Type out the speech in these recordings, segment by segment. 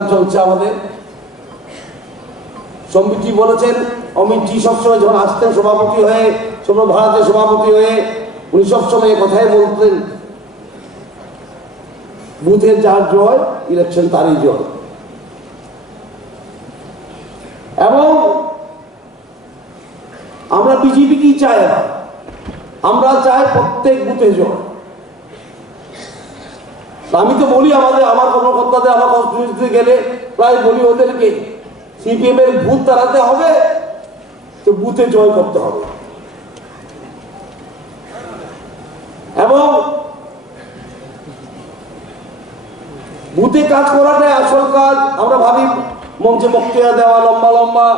চলছে আমাদের। সম্বিতজি বলেছেন, অমিতজি সবসময় যখন আসতেন সভাপতি হয়ে, সর্বভারতের সভাপতি হয়ে, উনি সবসময় কথাই বলতেন, বুথের যার জয়, ইলেকশন তারই জয়। এবং আমরা বিজেপি কি চাই না, আমরা চাই প্রত্যেক বুথে জয়। আমি তো বলি আমার কর্মকর্তাদের, আমার কনস্টিটিউয়েন্সিতে গেলে প্রায় বলি ওদেরকে, সিপিএম এর বুথ তাড়াতে হবে তো বুথে জয় করতে হবে। এবং বুথে কাজ করাটাই আসল কাজ। আমরা ভাবি মঞ্চে বক্তৃতা দেওয়া, লম্বা লম্বা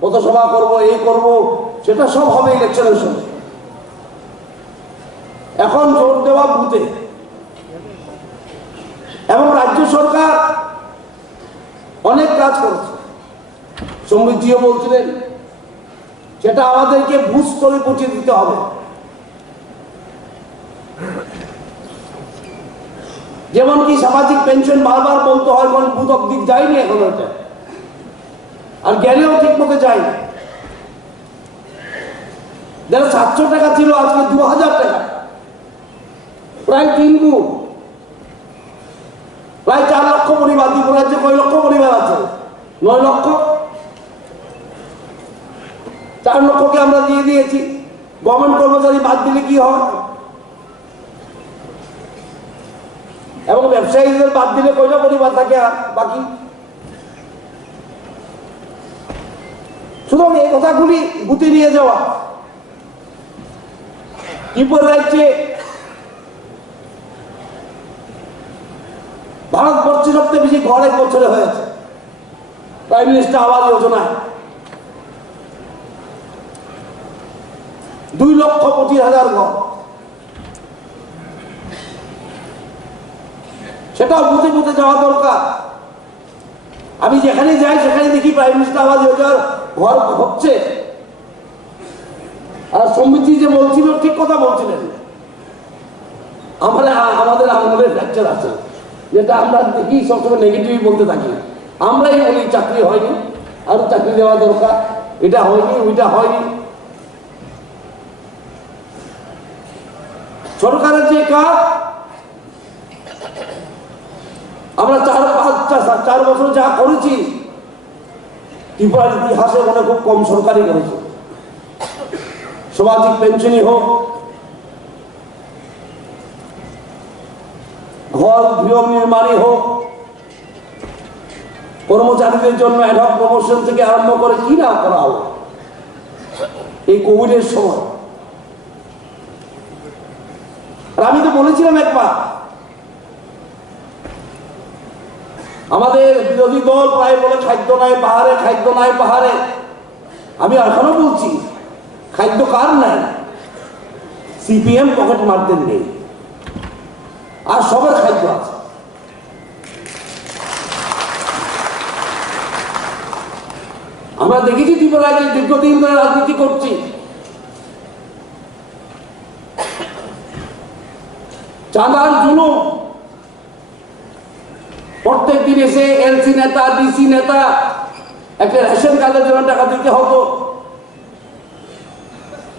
পথসভা করব, এই করব, সেটা সব হবে ইলেকশনের সময়। এখন জোর দেওয়া বুথে। এবং রাজ্য সরকার অনেক কাজ করছে, সম্বিতজিও বলছিলেন, সেটা আমাদেরকে বুথ স্তরে পৌঁছে দিতে হবে। যেমন কি সামাজিক পেনশন বারবার বলতে হয়, কোন বুথ অব্দি যায়নি এখন, ওটা আর গেলেও ঠিক মতো যায়নি। যারা 700 টাকা ছিল আজকে 2000 টাকা, প্রায় 3 গুণ। প্রায় 4 লক্ষ পরিবার, ত্রিপুরা রাজ্যে কয় লক্ষ পরিবার আছে? 9 লক্ষ। 4 লক্ষকে আমরা দিয়ে দিয়েছি। গভর্নমেন্ট কর্মচারী বাদ দিলে কি হয়? এবং ব্যবসায়ীদের বাদ দিলে কয়টা পরিবার থাকে বাকি? সুতরাং এই কথাগুলি বুথে নিয়ে যাওয়া। ত্রিপুরা রাজ্যে ভারতবর্ষে সবচেয়ে বেশি ঘর এক বছরে হয়েছে প্রাইম মিনিস্টার আবাস যোজনায়। 2,25,000 ঘর। সেটাও বুথে বুথে যাওয়া দরকার। আমি যেখানে যাই সেখানে দেখি প্রাইম মিনিস্টার আবাস যোজনার ঘর হচ্ছে। আর সম্বিতজি যে বলছিল, ঠিক কথা বলছিলেন, আমাদের আঙুলের ফ্র্যাকচার আছে, যেটা আমরা দেখি সবসময় নেগেটিভ বলতে থাকি। আমরাই বলি চাকরি হয়নি, আরো চাকরি দেওয়া দরকার, এটা হয়নি, ওইটা হয়নি। সরকারের যে কাজ, আমরা 4 বছর যা করেছি, ত্রিপুরার ইতিহাসে মনে খুব কম সরকারই করেছে। সামাজিক পেনশনই হোক, ঘর গৃহ নির্মাণই হোক, কর্মচারীদের জন্য অ্যাডহক প্রমোশন থেকে আরম্ভ করে কি না করা হোক এই কোভিডের সময়। আর আমি তো বলেছিলাম একবার, আমাদের বিরোধী দল প্রায় বলে খাদ্য নাই পাহাড়ে, খাদ্য নাই পাহাড়ে। আমি এখনো বলছি, খাদ্য কার নাই? সিপিএম পকেট মারতে নেই, আর সবার খাদ্য আছে। আমরা দেখেছি ত্রিপুরা দীর্ঘদিন ধরে রাজনীতি করছি, চাঁদার জুলুম। প্রত্যেক দিন এসে এলসি নেতা, ডিসি নেতা একটা রেশন কার্ডের জন্য টাকা দিতে হতো,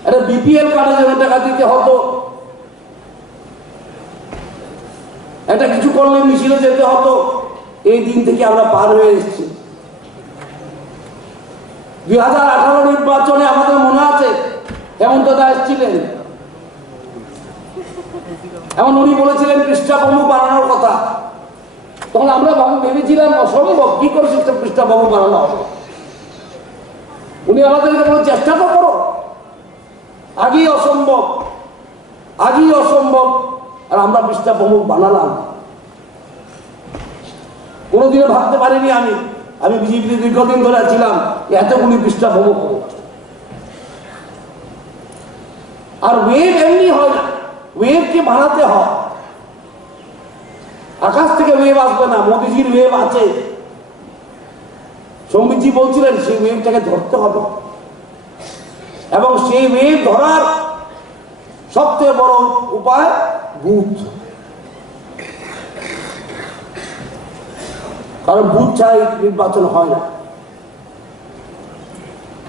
একটা বিপিএল কার্ডের জন্য টাকা দিতে হতো, একটা কিছু করলে মিছিলে যেতে হতো। এই দিন থেকে আমরা পার হয়ে এসেছি। 2018 নির্বাচনে আমাদের মনে আছে হেমন্ত দাস ছিলেন, এমন উনি বলেছিলেন পৃষ্ঠাভূমি বানানোর কথা। তখন আমরা ভেবেছিলাম অসম্ভব, কি করে পৃষ্ঠাভূমি বানানো হবে। উনি আমাদেরকে বলে চেষ্টা তো করো, আগেই অসম্ভব, আগেই অসম্ভব। আর আমরা পৃষ্ঠাভূমি বানালাম। কোনোদিনও ভাবতে পারিনি আমি বিজেপিতে দীর্ঘদিন ধরে ছিলাম, এতগুলি পৃষ্ঠাভূমি করব। আর ওয়েভ এমনি হয় না, ওয়েভকে বানাতে হয়। আকাশ থেকে ওয়েভ আসবে না, মোদিজির ওয়েভ আছে। সম্বিতজি বলছিলেন সেই ওয়েভটাকে ধরতে হবে, এবং সেই ওয়েভ ধরার সবচেয়ে বড় উপায় বুথ। কারণ বুথ ছাড়াই নির্বাচন হয় না।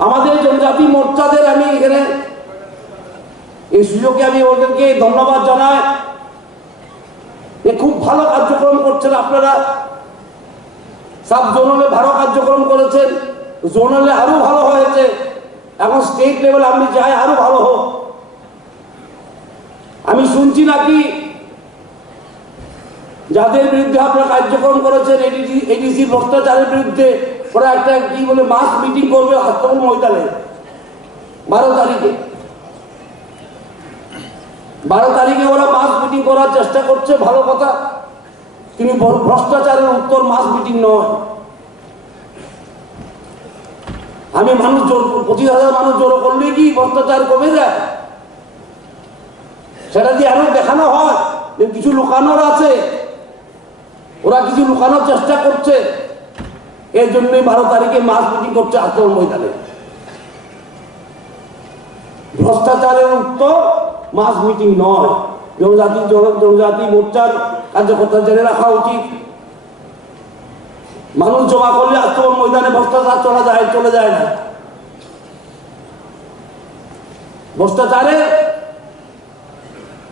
আমাদের জনজাতি মোর্চাদের আমি এখানে এই সুযোগে আমি ওদেরকে ধন্যবাদ জানাই। খুব ভালো কার্যক্রম করছেন আপনারা। সাব জোনালে ভালো কার্যক্রম করেছেন, জোনালে আরো ভালো হয়েছে, এখন স্টেট লেভেল আমি চাই আরো ভালো হোক। আমি শুনছি নাকি যাদের বিরুদ্ধে আপনারা কার্যক্রম করেছেন এডিসি ভ্রষ্টাচারের বিরুদ্ধে ওরা একটা কি বলে মাস মিটিং করবে আস্তবল ময়দানে 12 তারিখে। 12 তারিখে ওরা মাস মিটিং করার চেষ্টা করছে, ভালো কথা, কিন্তু ভ্রষ্টাচারের উত্তর মাস মিটিং নয়। আমি মানুষ 25,000 মানুষ জড়ো করলে কি ভ্রষ্টাচার কমে যায়? সেটা দিয়ে আরো দেখানো হয় যে কিছু লুকানোর আছে, ওরা কিছু লুকানোর চেষ্টা করছে। এর জন্যই 12 তারিখে মাস মিটিং করছে আস্তবল ময়দানে। ভ্রষ্টাচারের উত্তর মাস মিটিং নয়। জনজাতি মোর্চার কার্যকর্তা জেনে রাখা উচিত। মানুষ জমা করলে আস্তবল ময়দানে ভ্রষ্টাচার চলে যায় না। ভ্রষ্টাচারের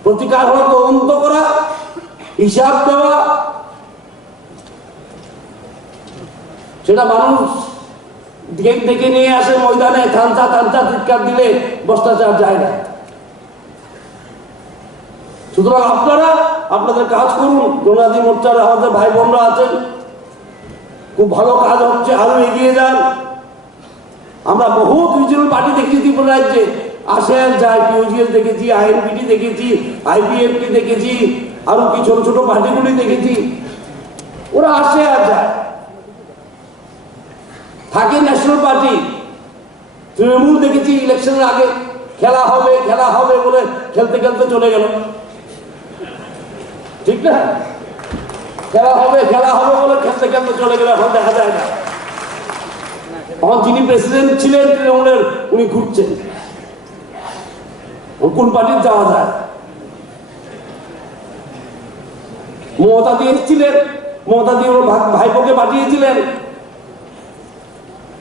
প্রতিকার হলো তদন্ত করা, হিসাব দেওয়া। সেটা মানুষ ডেকে নিয়ে আসে ময়দানে, থানচা চিৎকার দিলে ভ্রষ্টাচার যায় না। সুতরাং আপনারা আপনাদের কাজ করুন। জনজাতি মোর্চার আমাদের ভাই বোনরা আছেন, খুব ভালো কাজ হচ্ছে, আরো এগিয়ে যান। আমরা বহুত রিজিওনাল পার্টি দেখেছি ত্রিপুরা রাজ্যে, আসে আর যায়। পিওজিএস দেখেছি, আইএনপিটি দেখেছি, আইপিএফটি দেখেছি, আরো কি ছোট ছোট পার্টিগুলি দেখেছি। ওরা আসে আর যায়। থাকে ন্যাশনাল পার্টি, তৃণমূল দেখেছি ইলেকশনের আগে খেলা হবে বলে খেলতে চলে গেল, ঠিক না? খেলা হবে বলে খেলতে চলে গেল, এখন দেখা যায় না। এখন যিনি প্রেসিডেন্ট ছিলেন তৃণমূলের, উনি ঘুরছেন। কোন পার্টির যাওয়া যায়? মমতা দিয়ে এসেছিলেন, মমতা দিয়ে ওর ভাইপোকে পাঠিয়েছিলেন।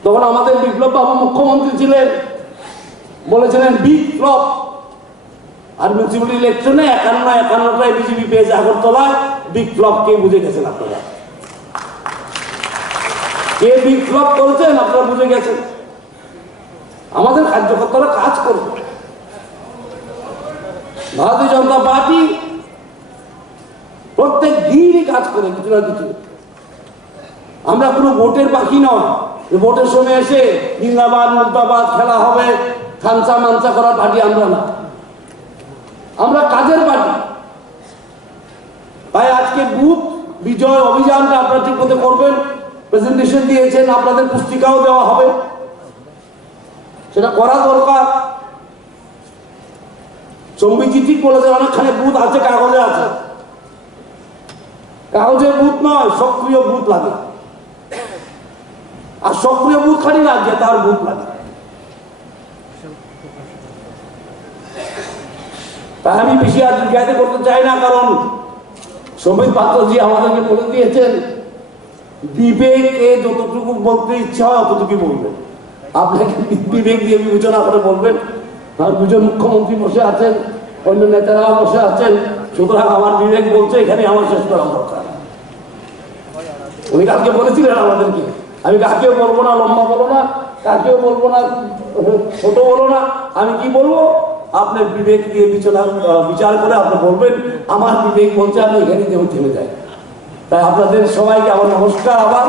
তখন আমাদের বিপ্লব বাবু মুখ্যমন্ত্রী ছিলেন, বলেছিলেন বিগ ফ্লপ। আর মিউনিসিপ্যালিটি ইলেকশনে 51টাই বিজেপি পেয়েছে আগরতলায়। বিগ ফ্লপ কে বুঝে গেছেন আপনারা? কে বিগ ফ্লপ করেছেন আপনারা বুঝে গেছেন। আমাদের কার্যকর্তারা কাজ করবে। ভারতীয় জনতা পার্টি প্রত্যেক দিনই কাজ করে কিছু না কিছু। আমরা কোনো ভোটের বাকি নয়, ভোটের সময় এসে জিন্দাবাদ মুর্দাবাদ খেলা হবে, থানচা মানচা করার পার্টি আমরা না, আমরা কাজের পার্টি। তাই আজকে বুথ বিজয় অভিযানটা আপনারা ঠিক মতো করবেন। প্রেজেন্টেশন দিয়েছেন, আপনাদের পুস্তিকাও দেওয়া হবে, সেটা করা দরকার। সম্বিজি ঠিক বলেছেন, অনেকখানে বুথ আছে, কাগজে আছে। কাগজের বুথ নয়, সক্রিয় বুথ লাগে। আর সক্রিয় বুথ খালি না, যে তার বুথ লাগে। তাই আমি বেশি আর জিজ্ঞাসা করতে চাই না, কারণ সমীর পাত্রজি আমাদেরকে বলে দিয়েছেন বিবেকে যতটুকু বলতে ইচ্ছা হয় অতটুকু বলবেন। আপনাকে বিবেক দিয়ে বিবেচনা করে বলবেন। আর দুজন মুখ্যমন্ত্রী বসে আছেন, অন্য নেতারাও বসে আছেন, সুতরাং আমার বিবেক বলছে এখানে আমার শেষ করা দরকার। উনি কালকে বলেছিলেন আমাদেরকে, আমি কাকেও বলবো না লম্বা বলো না, কাকেও বলবো না ছোট বলো না, আমি কি বলবো? আপনার বিবেক দিয়ে বিচার করে আপনি বলবেন। আমার বিবেক বলছে আমি এখানে থেমে যাই। তাই আপনাদের সবাইকে আমার নমস্কার। আবার